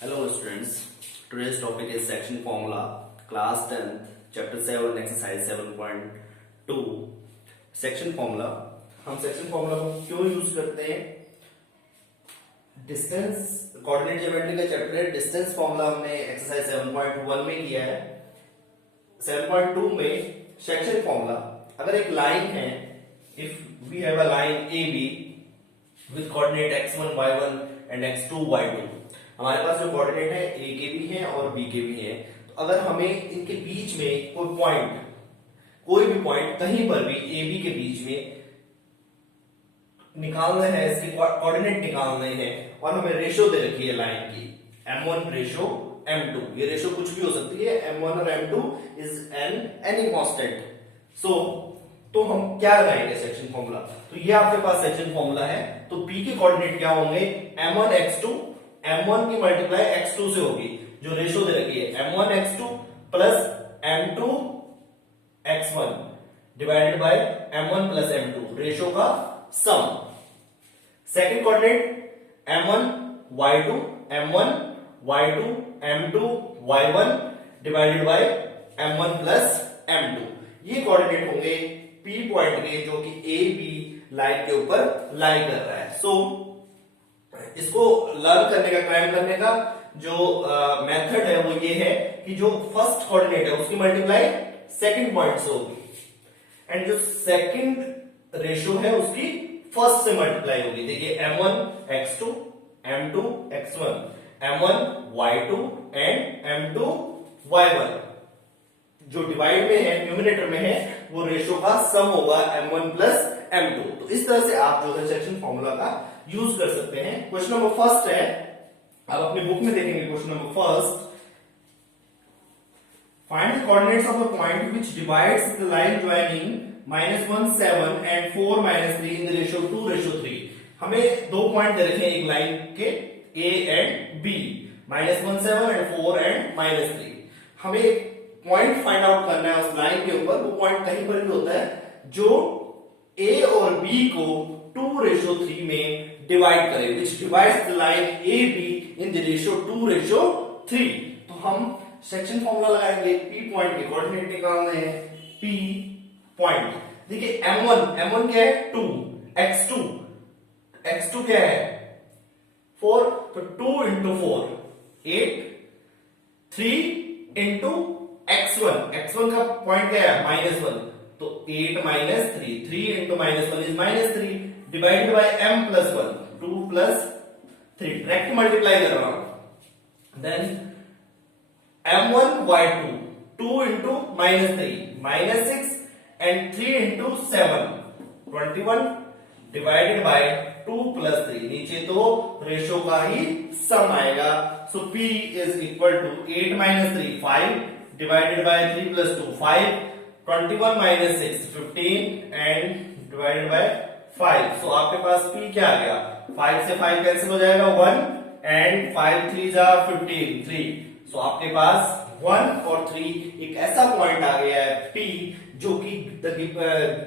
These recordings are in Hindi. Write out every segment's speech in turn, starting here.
Hello students, today's topic is section formula, class 10th, chapter 7, exercise 7.2. Section formula, हम सेक्शन फॉर्मूला को क्यों यूज करते हैं? डिस्टेंस कोऑर्डिनेट ज्योमेट्री का चैप्टर है। डिस्टेंस फॉर्मूला हमने एक्सरसाइज 7.1 में किया है। 7.2 में सेक्शन फॉर्मूला, अगर एक लाइन है, if we have a line A B with coordinate x1 y1 and x2 y2, हमारे पास जो कोऑर्डिनेट है ए के भी है और बी के भी है। तो अगर हमें इनके बीच में कोई भी पॉइंट कहीं पर भी ए बी के बीच में निकालना है, इसके कोऑर्डिनेट निकालने हैं और हमें रेशो दे रखी है लाइन की m1 रेशो m2। ये रेशो कुछ भी हो सकती है, m1 और m2 इज एनी कांस्टेंट। तो हम क्या लगाएंगे सेक्शन फॉर्मूला? तो ये आपके पास सेक्शन फॉर्मूला है। तो p के कोऑर्डिनेट क्या होंगे? m1 x2, m1 की मल्टीप्लाई x2 से होगी, जो रेशो दे रखी है m1 x2 plus m2 x1 divided by m1 plus m2, ratio का सम। Second coordinate m1 y2 m1 y2 m2 y1 divided by m1 plus m2। ये कोऑर्डिनेट होंगे p पॉइंट के, जो कि a b लाइन के ऊपर लाई कर रहा है। सो इसको लर्न करने का, क्लाइम करने का जो मेथड है वो ये है कि जो फर्स्ट कोऑर्डिनेट है उसकी मल्टीप्लाई सेकंड पॉइंट से होगी एंड जो सेकंड रेशो है उसकी फर्स्ट से मल्टीप्लाई होगी। देखिए m1 x2 m2 x1 m1 y2 and m2 y1, जो डिवाइड में है, न्यूमिनेटर में है, वो रेशो का सम होगा m1 प्लस m2। तो इस तरह से आप जो है सेक्शन फॉर्मूला का यूज कर सकते हैं। क्वेश्चन नंबर फर्स्ट है, आप अपनी बुक में देखेंगे question number first, find the coordinates of a point which divides the line joining -1 7 and 4 -3 in the ratio 2:3। हमें दो पॉइंट दे रखे हैं एक लाइन के, a and b, -1 7 and 4 and -3। हमें पॉइंट फाइंड आउट करना है उस लाइन के ऊपर। वो पॉइंट कहीं पर भी होता है जो a और b को 2:3 में डिवाइड करे, which divides the line AB in the ratio 2:3। तो हम सेक्शन फॉर्मूला लगाएंगे, P पॉइंट के कोऑर्डिनेट निकालने हैं। P पॉइंट, देखिए M1 क्या है? 2, x2 क्या है? 4, तो 2 into 4 8, 3 into x1 का पॉइंट क्या है? -1, तो 8 -3, 3 into -1 is -3 divided by m plus 1, 2 plus 3, direct multiply कर रहा हूं। Then m1 y2 2 into -3 -6 and 3 into 7 21 divided by 2 plus 3, नीचे तो रेशो का ही सम आएगा। So p is equal to 8 -3 5 divided by 3 plus 2 5, 21 -6 15 and divided by 5। So आपके पास p क्या आ गया? 5 से 5 कैंसिल हो जाएगा 1 एंड 5 3 जा 15 3। सो आपके पास 1 और 3 एक ऐसा पॉइंट आ गया है p, जो कि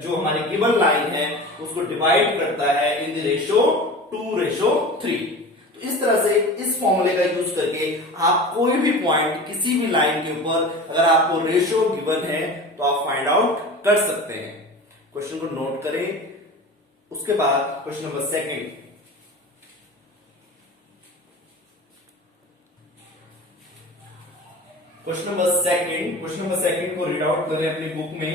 जो हमारी गिवन लाइन है उसको डिवाइड करता है इन द रेशो 2:3। तो इस तरह से इस फॉर्मूले का यूज करके आप कोई भी पॉइंट किसी भी लाइन के ऊपर अगर आपको रेशो गिवन है तो आप फाइंड आउट कर सकते हैं। क्वेश्चन को नोट करें। उसके बाद question number second, question number second को रीड आउट करें अपनी बुक में।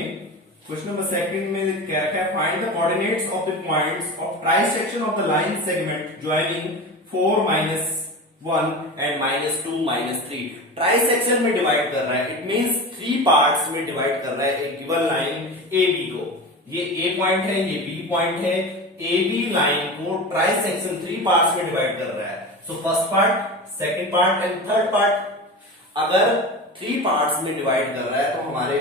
क्वेश्चन नंबर सेकंड में क्या क्या? Find the coordinates of the points of trisection of the line segment joining 4 -1 and -2 -3। Trisection में डिवाइड कर रहा है, इट मींस 3 पार्ट्स में डिवाइड कर रहा है एक गिवन लाइन AB को। ये A पॉइंट है, ये B पॉइंट है। AB लाइन को ट्राइसेक्शन 3 पार्ट्स में डिवाइड कर रहा है। So first part, second part and third part. अगर 3 पार्ट्स में डिवाइड कर रहा है तो हमारे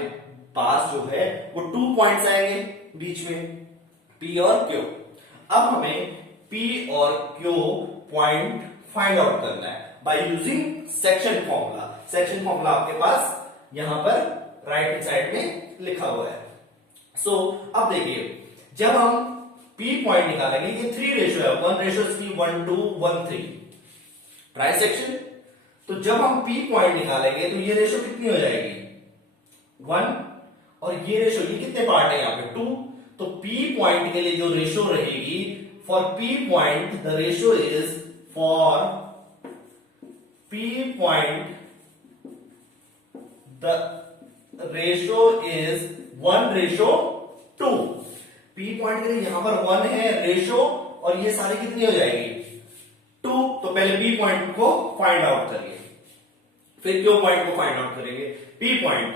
पास जो है वो 2 पॉइंट्स आएंगे बीच में, P और Q। अब हमें P और Q पॉइंट फाइंड आउट करना है by using section formula. Section formula आपके पास यहां पर राइट हैंड साइड में लिखा हुआ है। सो अब देखिए, जब हम P पॉइंट निकालेंगे, ये 3 रेशो है, 1:3 1 2 1 3 ट्राइसेक्शन। तो जब हम P पॉइंट निकालेंगे तो ये रेशो कितनी हो जाएगी 1, और ये रेशो, ये कितने पार्ट है यहाँ पे 2, तो P पॉइंट के लिए जो रेशो रहेगी for P point the ratio is for P point the ratio is 1:2। P point के लिए यहां पर 1 है रेशो, और ये सारी कितनी हो जाएगी 2। तो पहले P पॉइंट को फाइंड आउट करिए, फिर Q पॉइंट को फाइंड आउट करेंगे। P पॉइंट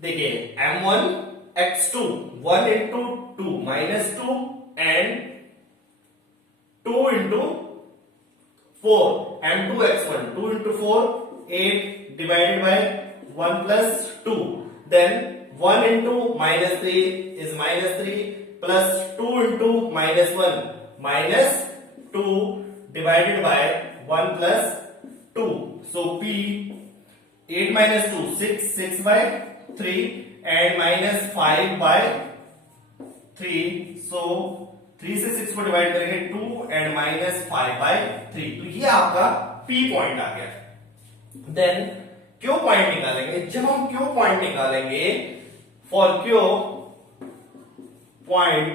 देखिए M1 x2 1 into 2 minus 2 and 2 into 4 M2 x1 2 into 4 8 divided by 1 plus 2, then 1 into minus 3 is minus 3 plus 2 into minus 1 minus 2 divided by 1 plus 2. So P 8 minus 2 6 6 by 3 and minus 5 by 3. So 3 से 6 को डिवाइड करेंगे 2 and minus 5 by 3. तो ये आपका P पॉइंट आ गया। देन Q पॉइंट निकालेंगे। जब हम Q पॉइंट निकालेंगे for Q point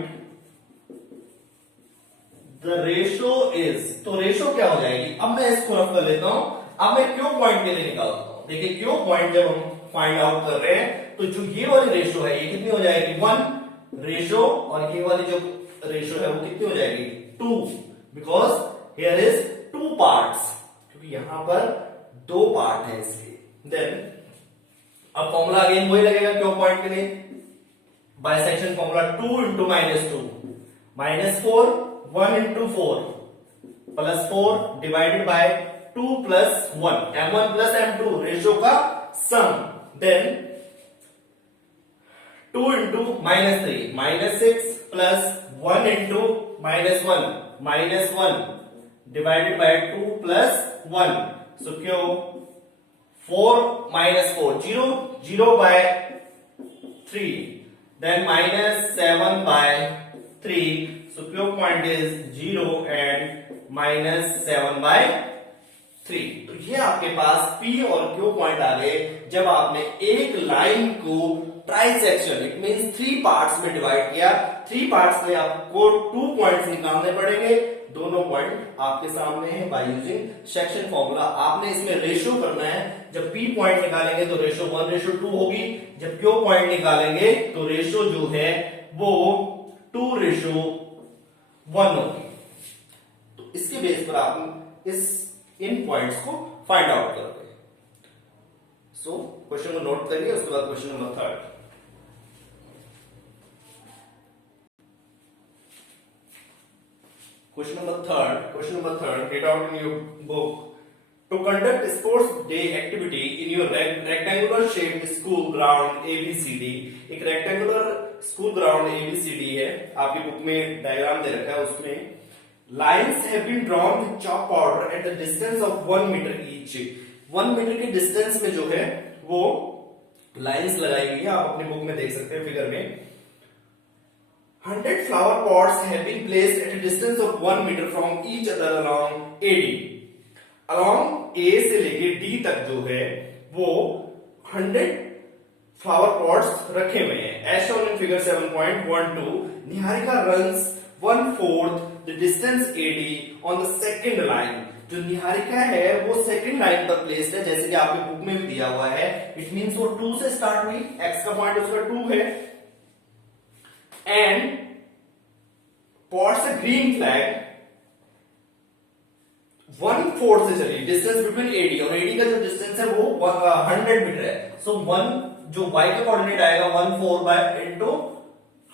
the ratio is, तो रेशो क्या हो जाएगी, अब मैं इसको रफ कर लेता हूं। अब मैं Q पॉइंट के लिए निकालता हूं। देखिए Q पॉइंट जब हम फाइंड आउट कर रहे हैं तो जो ये वाली रेशो है ये कितनी हो जाएगी 1 रेशो, और ये वाली जो रेशो है वो कितनी हो जाएगी 2, बिकॉज हियर इज 2 पार्ट्स, क्योंकि यहां पर 2 पार्ट है इसके। देन अब फॉर्मूला अगेन वही लगेगा Q पॉइंट के लिए, bisection formula 2 into -2 -4 1 into 4 plus 4 divided by 2 plus 1 M1 plus M2 ratio का सम। Then 2 into -3 -6 plus 1 into -1 -1 divided by 2 plus 1. So Q 4 minus 4 0 0 by 3, then minus 7 by 3. So Q point is 0 and minus 7 by 3. तो ये आपके पास P और Q पॉइंट आ गए जब आपने एक लाइन को ट्राइसेक्शन, इट मींस 3 पार्ट्स में डिवाइड किया। 3 पार्ट्स में आपको 2 पॉइंट्स निकालने पड़ेंगे, दोनों पॉइंट आपके सामने है बाय यूजिंग सेक्शन फॉर्मूला। आपने इसमें रेशो करना है। जब P पॉइंट निकालेंगे तो रेशो 1:2 होगी, जब Q पॉइंट निकालेंगे तो रेशो जो है वो 2:1 होगी। तो इसके बेस पर आप इन पॉइंट्स को फाइंड आउट करोगे। सो क्वेश्चन को नोट करिए, उसके बाद question number 3। Question number third, read out in your book. To conduct sports day activity in your rectangular shaped school ground ABCD, एक rectangular school ground ABCD है, आपकी बुक में डायग्राम दे रखा है, उसमें lines have been drawn with chalk powder at the distance of 1 meter each. 1 metre के डिस्टेंस में जो है वो लाइंस लगाई गई है, आप अपनी बुक में देख सकते हैं फिगर में। 100 flower pots have been placed at a distance of 1 meter from each other along AD. Along A से लेके D तक जो है वो 100 flower pots रखे हुए हैं। As shown in figure 7.12, Niharika runs 1/4 the distance AD on the second line. जो निहारिका है वो सेकंड लाइन पर प्लेस्ड है, जैसे कि आपके बुक में भी दिया हुआ है। इट मींस वो 2 से स्टार्ट हुई, x का पॉइंट उसका 2 है, and pots a green flag 1/4 से चली। डिस्टेंस बिटवीन एडी और एडी का जो डिस्टेंस है वो 100 मीटर है। सो 1 जो y का कोऑर्डिनेट आएगा 1/4 by into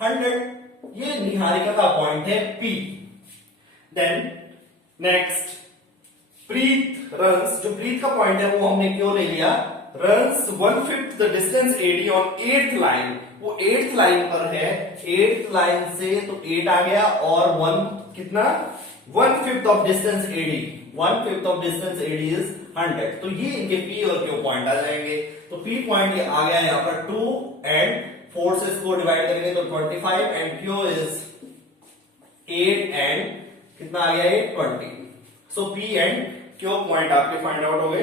100, ये निहारिका का पॉइंट है P। देन नेक्स्ट प्रीत रन्स, जो प्रीत का पॉइंट है वो हमने क्यों ले लिया, runs 1/5 the distance AD on 8th line, वो 8th लाइन पर है। 8th लाइन से तो 8 आ गया और 1 कितना 1/5 of distance AD, 1/5 of distance AD is 100। तो ये इनके P और Q पॉइंट आ जाएंगे। तो P पॉइंट ये आ गया यहाँ पर 2 एंड 4 से इसको डिवाइड करेंगे तो 25 एंड Q इज 8 एंड कितना आ गया ये 20। सो P एंड क्यों पॉइंट आपके फाइंड आउट हो गए।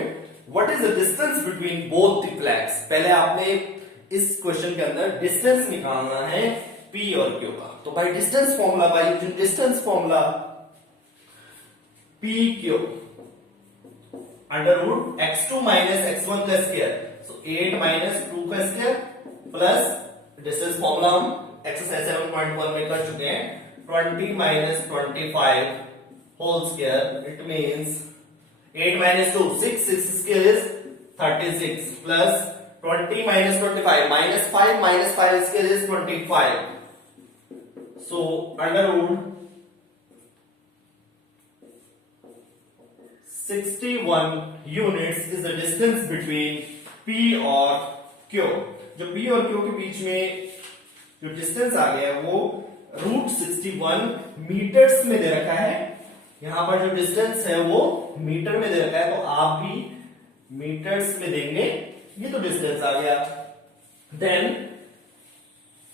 What is the distance between both the flags, पहले आपने इस क्वेश्चन के अंदर डिस्टेंस निकालना है P और Q का। तो by distance formula, by using distance formula, PQ under root x2 minus x1 का स्क्वायर, सो 8 माइनस 2 का स्क्वायर प्लस डिस्टेंस फॉर्मूला हम एक्सरसाइज 7.1 में कर चुके हैं, 20 minus 25 whole square, it means 8 minus 2, 6 square is 36 plus 20 minus 25 minus 5 square is 25. So under root 61 units is the distance between P और Q। जो P और Q के बीच में जो डिस्टेंस आ गया है वो रूट 61 मीटर्स में दे रखा है। यहां पर जो डिस्टेंस है वो मीटर में दे रखा है, तो आप भी मीटर्स में देंगे। ये तो डिस्टेंस आ गया। देन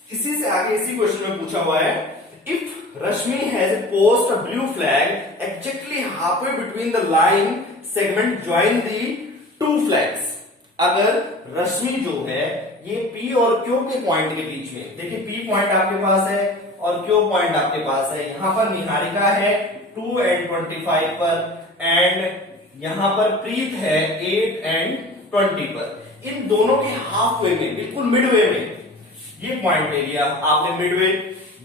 इसी से आगे इसी क्वेश्चन में पूछा हुआ है, if Rashmi has post a blue flag exactly halfway between the line segment join the two flags. अगर रश्मि जो है ये P और Q के पॉइंट के बीच में, देखिए P पॉइंट आपके पास है और Q पॉइंट आपके पास है, यहां पर निहारिका है 2 and 25 पर एंड यहां पर प्रीत है 8 and 20 पर। इन दोनों के हाफ वे में, बिल्कुल मिडवे में ये पॉइंट ले लिया आपने मिडवे।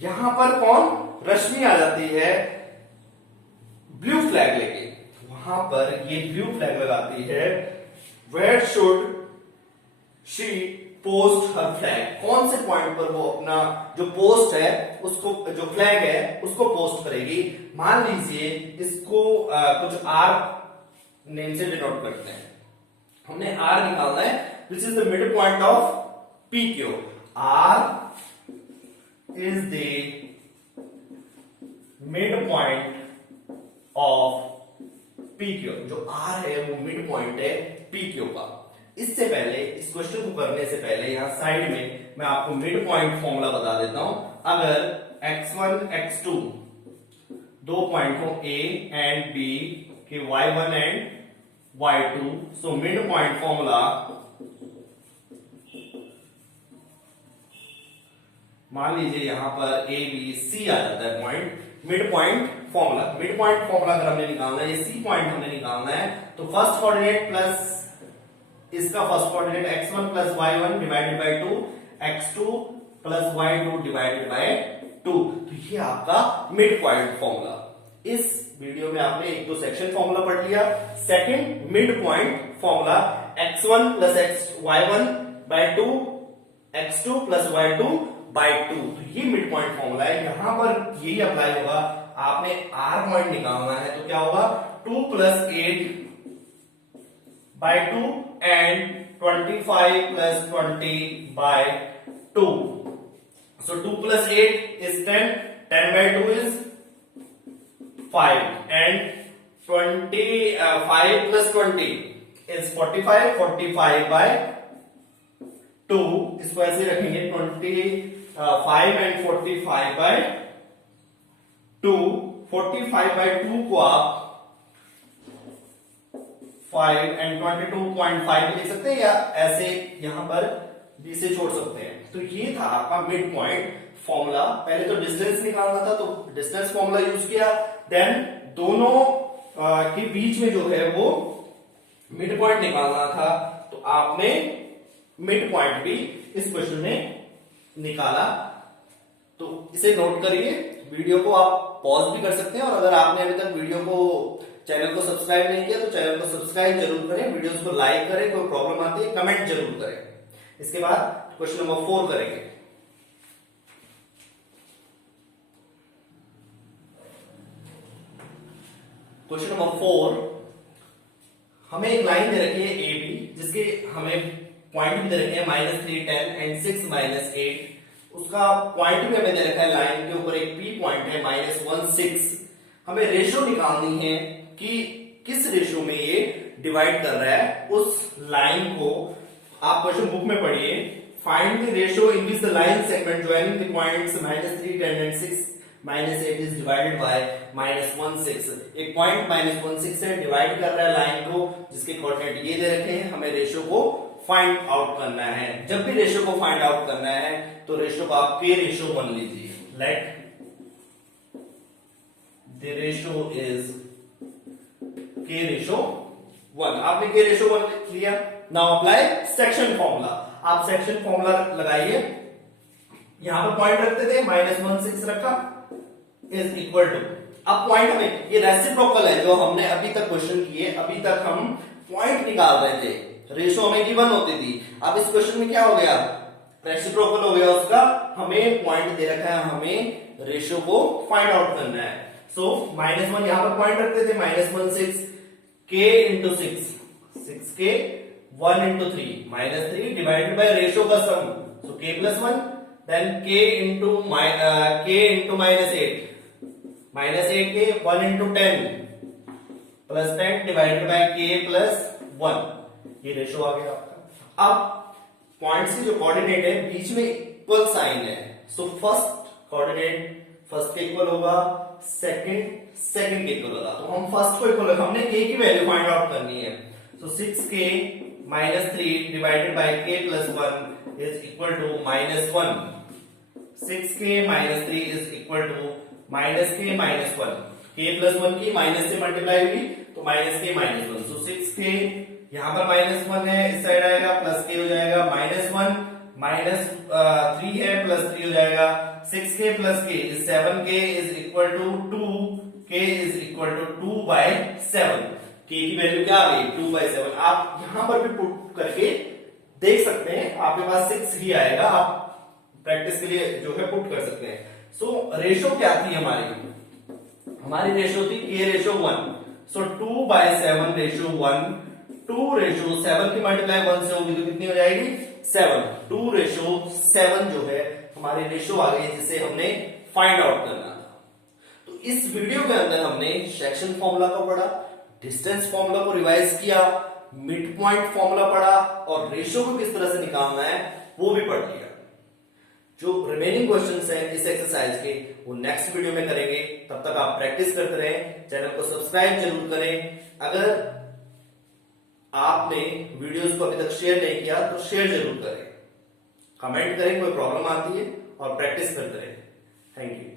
यहां पर कौन, रश्मि आ जाती है ब्लू फ्लैग लेके, वहां पर ये ब्लू फ्लैग लगाती है। Where should she post her flag, कौन से पॉइंट पर वो अपना जो पोस्ट है उसको, जो फ्लैग है उसको पोस्ट करेगी। मान लीजिए इसको कुछ आर नेम से डिनोट करते हैं, हमने आर निकालना है। This is the mid point of P Q. R is the mid point of P Q. जो आर है वो मिड पॉइंट है पी क्यू का। इससे पहले, इस क्वेश्चन को करने से पहले यहां साइड में मैं आपको मिड पॉइंट फॉर्मूला बता देता हूं। अगर x1 x2 दो पॉइंट हो A एंड B के y1 and y2, so mid point formula, मान लीजिए यहां पर A B C आ जाता है point, mid point formula. Mid point formula अगर हमने निकालना है, ये C पॉइंट हमने निकालना है, तो फर्स्ट कोऑर्डिनेट प्लस इसका first coordinate x1 plus y1 divided by 2, x2 plus y2 divided by 2। तो ये आपका मिड पॉइंट फॉर्मूला। इस वीडियो में आपने एक दो सेक्शन फॉर्मूला पढ़ लिया। Second mid point formula, x1 plus y1 by 2, x2 plus y2 by 2। तो ये मिड पॉइंट फॉर्मूला है, यहां पर यही अप्लाई होगा। आपने r पॉइंट निकालना है, तो क्या होगा, 2 plus 8 by 2 and 25 plus 20 by 2. So 2 plus 8 is 10. 10 by 2 is 5 and 5 plus 20 is 45. 45 by 2 इसको ऐसे रखेंगे, 25 and 45 by 2। 45 by 2 को आप 5 and 22.5 लिख सकते हैं, या ऐसे यहां पर B से छोड़ सकते हैं। तो ये था आपका मिड पॉइंट फॉर्मूला। पहले तो डिस्टेंस निकालना था, तो डिस्टेंस फॉर्मूला यूज किया। देन दोनों के बीच में जो है वो मिड पॉइंट निकालना था, तो आपने मिड पॉइंट भी इस क्वेश्चन में निकाला। तो इसे नोट करिए, वीडियो को आप पॉज भी कर सकते हैं, और अगर आपने अभी तक वीडियो को, चैनल को सब्सक्राइब नहीं किया तो चैनल को सब्सक्राइब जरूर करें, वीडियोस को लाइक करें, कोई प्रॉब्लम आती है कमेंट जरूर करें। इसके बाद क्वेश्चन नंबर 4 करेंगे। क्वेश्चन नंबर 4, हमें एक लाइन दे रखी है ए बी, जिसके हमें पॉइंट भी दे रखे हैं -3 10 एंड 6 -8। उसका पॉइंट भी हमें दे रखा है, लाइन के ऊपर एक पी पॉइंट है -1 6। हमें रेशो निकालनी है कि किस रेशो में ये डिवाइड कर रहा है उस लाइन को। आप क्वेश्चन बुक में पढ़िए, find the ratio in which the line segment joining the points -3 10 and 6 -8 is divided by -16। एक पॉइंट -16 से डिवाइड कर रहा है लाइन को, जिसके कोऑर्डिनेट ये दे रखे हैं। हमें रेशियो को फाइंड आउट करना है। जब भी रेशियो को फाइंड आउट करना है तो रेशियो को आप के रेशियो 1 लीजिए। लेट द रेशियो इज के रेशियो 1। आपने के रेशियो 1 लिया। Now apply section formula. आप सेक्शन फॉर्मूला लगाइए। यहां पर पॉइंट रखते थे, -16 रखा इज इक्वल टू, अब पॉइंट हमें ये रेसिप्रोकल है जो हमने अभी तक क्वेश्चन किए। अभी तक हम पॉइंट निकाल रहे थे, रेशियो हमें गिवन होती थी। अब इस क्वेश्चन में क्या हो गया, रेसिप्रोकल हो गया उसका। हमें पॉइंट दे रखा है, हमें रेशियो को फाइंड आउट करना है। सो -1 यहां पर पॉइंट रखते थे, -16 k इंटू 6 के 1 इंटू 3 -3 डिवाइडेड बाय रेशियो का sum. So k plus 1 then k into -8 के 1 into 10 plus 10 divided by k plus 1। ये रेशियो आ गया आपका। अब पॉइंट से जो कोऑर्डिनेट है बीच में इक्वल साइन है। सो फर्स्ट कोऑर्डिनेट फर्स्ट के इक्वल होगा, सेकंड के इक्वल होगा। तो हम फर्स्ट को इक्वल, हमने k की वैल्यू फाइंड आउट करनी है। So 6k -3 divided by k plus 1 is equal to -1। 6k -3 is equal to -k -1। k plus 1 की माइनस से मल्टीप्लाई हुई तो -k -1। सो 6k यहां पर -1 है, इस साइड आएगा, प्लस k हो जाएगा, -1 -3 है, प्लस 3 हो जाएगा। 6k plus k is 7k is equal to 2, k is equal to 2/7। k की वैल्यू क्या आ गई, 2/7। आप यहां पर भी पुट करके देख सकते हैं, आपके पास 6 ही आएगा। आप प्रैक्टिस के लिए जो है पुट कर सकते हैं। सो रेशियो क्या थी हमारी रेशियो थी k रेशियो 1। सो 2/7 रेशियो 1, 2 रेशियो 7 की मल्टीप्लाई 1 से होगी तो कितनी हो जाएगी, 7। 2 रेशियो 7 जो है हमारी रेशियो आ गई, जिसे हमने फाइंड आउट करना था। तो इस वीडियो के अंदर हमने सेक्शन फॉर्मूला को पढ़ा, डिस्टेंस फॉर्मूला को रिवाइज किया, मिड पॉइंट फॉर्मूला पढ़ा और रेशियो को किस तरह से निकालना है वो भी पढ़ लिया। जो रिमेनिंग क्वेश्चंस हैं इस एक्सरसाइज के वो नेक्स्ट वीडियो में करेंगे। तब तक आप प्रैक्टिस करते रहें, चैनल को सब्सक्राइब जरूर करें। अगर आपने वीडियोस को अभी तक शेयर नहीं किया तो शेयर जरूर करें, कमेंट करें कोई प्रॉब्लम आती है और प्रैक्टिस करते रहें। Thank you.